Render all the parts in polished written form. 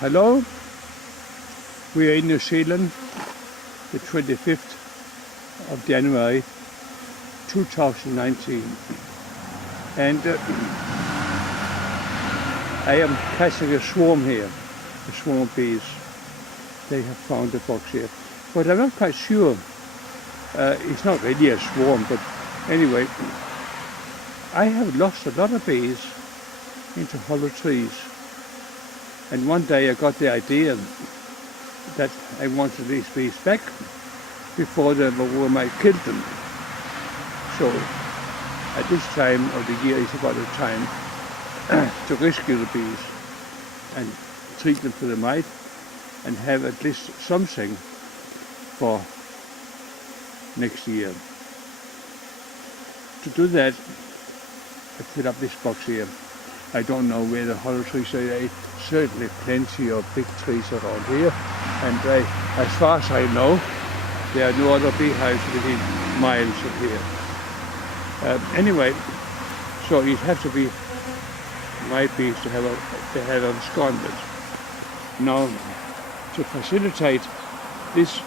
Hello, we are in New Zealand, the 25th of January 2019, and I am catching a swarm here, a swarm of bees. They have found the box here, but I'm not quite sure. It's not really a swarm, but anyway, I have lost a lot of bees into hollow trees. And one day I got the idea that I wanted these bees back before the worm might kill them. So at this time of the year is about the time to rescue the bees and treat them for the mite and have at least something for next year. To do that, I put up this box here. I don't know where the hollow trees are. There are certainly plenty of big trees around here, and as far as I know, there are no other beehives within miles of here. Anyway, so it has to be my bees to have absconded. Now, to facilitate this,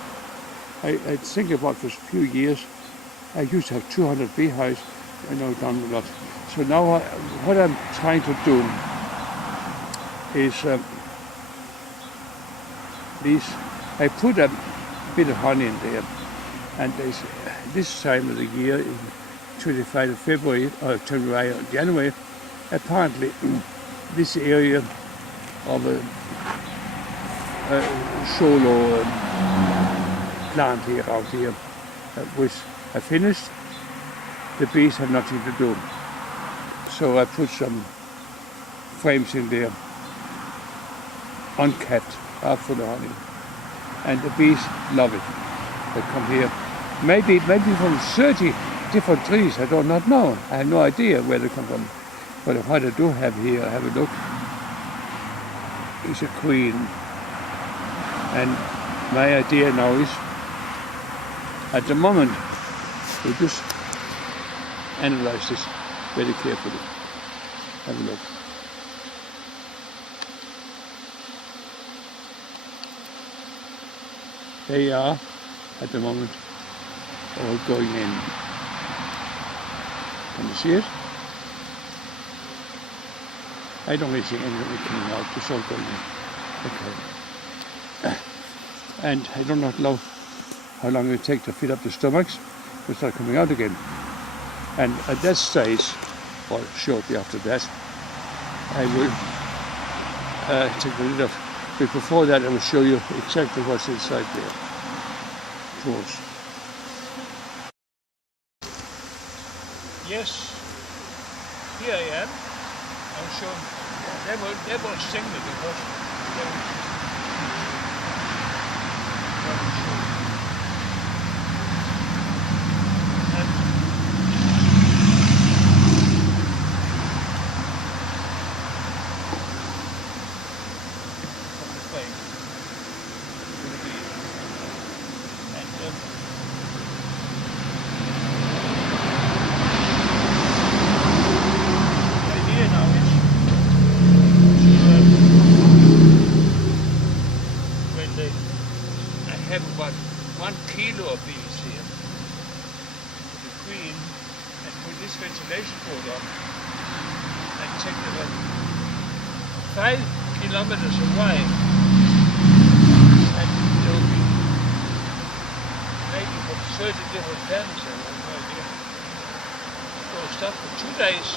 I think about for a few years, I used to have 200 beehives. I know done a lot. So now what I'm trying to do is I put a bit of honey in there, and this time of the year, in 25th of February or January, apparently this area of a solo plant here around here which I finished. The bees have nothing to do. So I put some frames in there, uncapped, full of honey. And the bees love it. They come here. Maybe from 30 different trees, I do not know. I have no idea where they come from. But what I do have here, have a look, is a queen. And my idea now is, at the moment, we just analyze this very carefully. Have a look. They are, at the moment, all going in. Can you see it? I don't really see anything coming out, it's all going in. Okay. And I do not know how long it will take to fill up the stomachs to start coming out again. And at that stage, or shortly after that, I will take a little. But before that, I will show you exactly what's inside there. Close. Yes, here I am. I'll show them. They won't sing me because they will show you. I have about 1 kilo of bees here. The queen, and put this ventilation board on and check them out 5 kilometers away, and there will be maybe from 30 different fans. I have no idea. So stop for 2 days,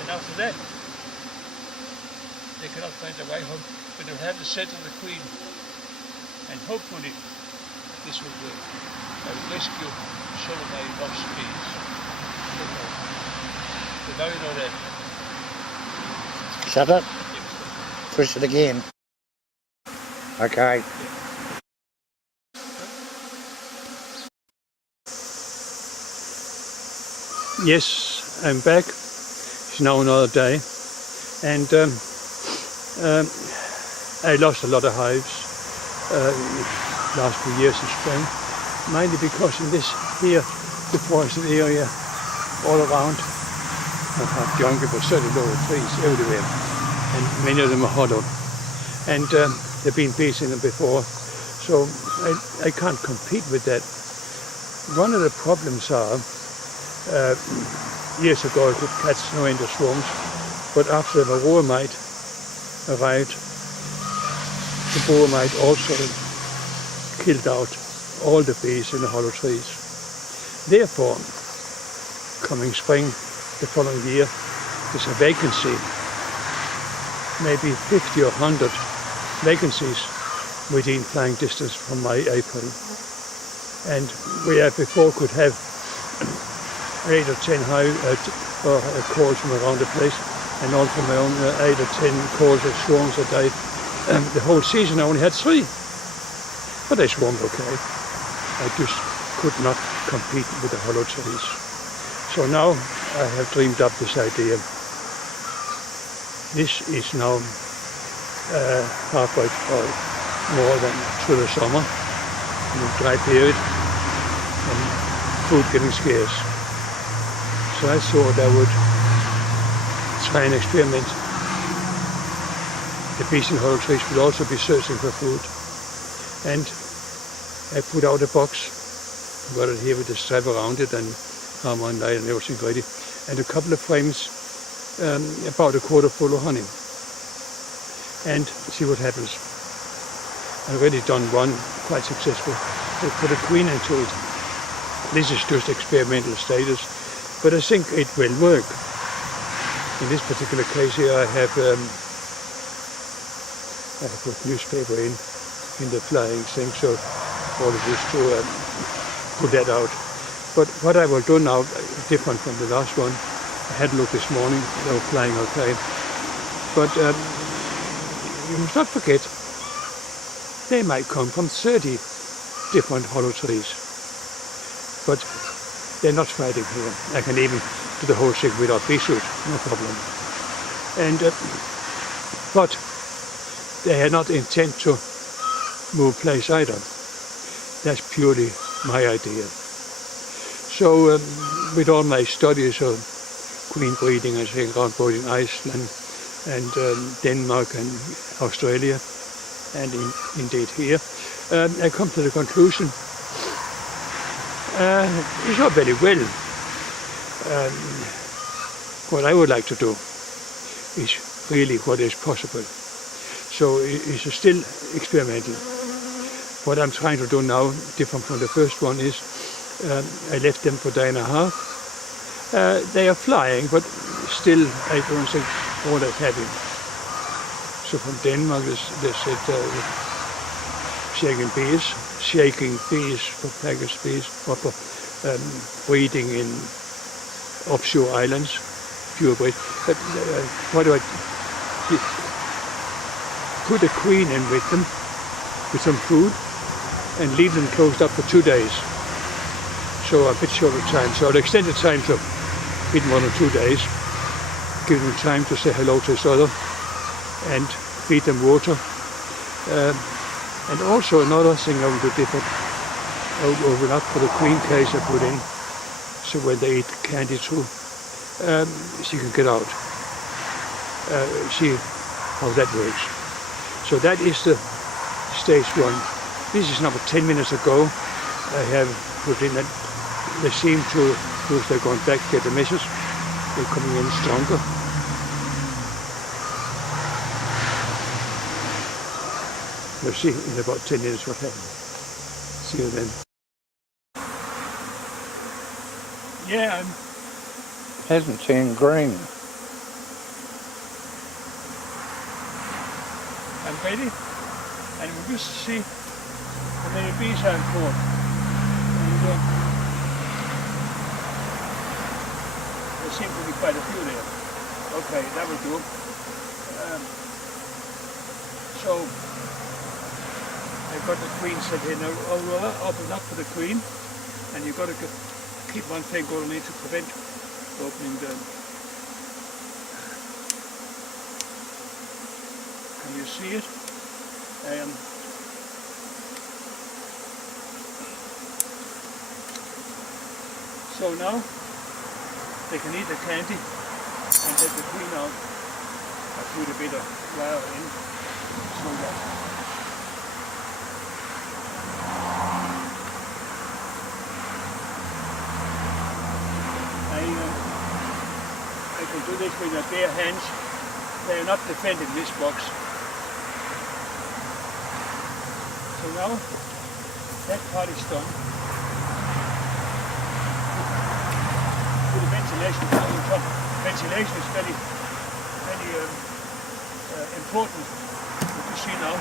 and after that they cannot find their way home, but they'll have the scent of the queen. And hopefully this will rescue some of my lost bees. So now you know that. Shut up. Push it again. Okay. Yes, I'm back. It's now another day, and I lost a lot of hives. Last few years in spring, mainly because in this here, the forested area all around, not jungle but certainly lower trees everywhere, and many of them are hollow. and there've been bees in them before, so I can't compete with that. One of the problems are, years ago I could catch snow in the swarms, but after the varroa mite arrived, the varroa mite also killed out all the bees in the hollow trees. Therefore, coming spring, the following year, there's a vacancy, maybe 50 or 100 vacancies within flying distance from my apiary. And where before could have 8 or 10 calls from around the place, and all from my own 8 or 10 calls of swarms a day. The whole season I only had 3, but they swarmed okay. I just could not compete with the hollow trees. So now I have dreamed up this idea. This is now halfway or more than through the summer, in the dry period, and food getting scarce. So I thought I would try and experiment. The bees in hollow trees would also be searching for food. And I put out a box, got it here with a strap around it and armor and light and everything ready, and a couple of frames about a quarter full of honey. And see what happens. I've already done one quite successful. I put a queen into it. This is just experimental status, but I think it will work. In this particular case here, I have put newspaper in the flying thing, so all it is to put that out. But what I will do now, different from the last one, I had a look this morning, they were flying okay. But you must not forget, they might come from 30 different hollow trees. But they're not fighting here. I can even do the whole thing without bee suit, no problem. And but they had not intent to move place either. That's purely my idea. So with all my studies of queen breeding, I think around both in Iceland and Denmark and Australia, and indeed here, I come to the conclusion it's not very well. What I would like to do is really what is possible. So it's still experimental. What I'm trying to do now, different from the first one, is I left them for a day and a half. They are flying, but still I don't think all that happy. So from Denmark, they said shaking bees for package bees, or for breeding in offshore islands, pure breed. What do I put a queen in with them, with some food, and leave them closed up for 2 days. So a bit short of time. So I'll extend the time to a bit more than 2 days, give them time to say hello to each other, and feed them water. And also another thing I will do different, I will open up for the queen case I put in, so when they eat candy too, she can get out. See how that works. So that is the stage 1. This is number 10 minutes ago. I have put in that they seem to, because they're going back, get the message. They're coming in stronger. We'll see in about 10 minutes what happens. See you then. Yeah, Hasn't turned green. I'm ready. And we'll just see how many bees I've caught. And there seem to be quite a few there. Okay, that will do. So I've got the queen set here now. I'll open up for the queen, and you've got to keep one thing going in to prevent opening the. Can you see it? So now they can eat the candy and get the queen out. I put a bit of flour in. So that I can do this with my bare hands. They are not defending this box. So now that part is done. Put the ventilation down on top. Ventilation is very important. You can see now a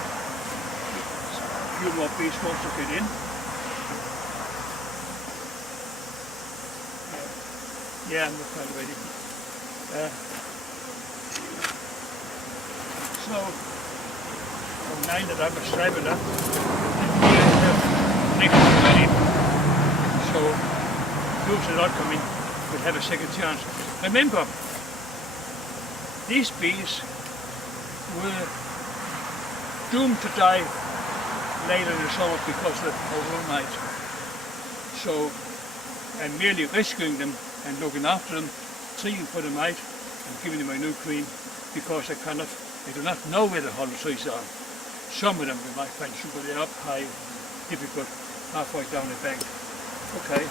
few more bees want to get in. Yeah, I'm not quite ready. So, now that I'm a striper, next one ready. So, those that are not coming will have a second chance. Remember, these bees were doomed to die later in the summer because of overnight. So, I'm merely rescuing them and looking after them, treating for the mite and giving them a new queen because they do not know where the hollow trees are. Some of them we might find somebody up high, difficult, halfway down the bank. Okay.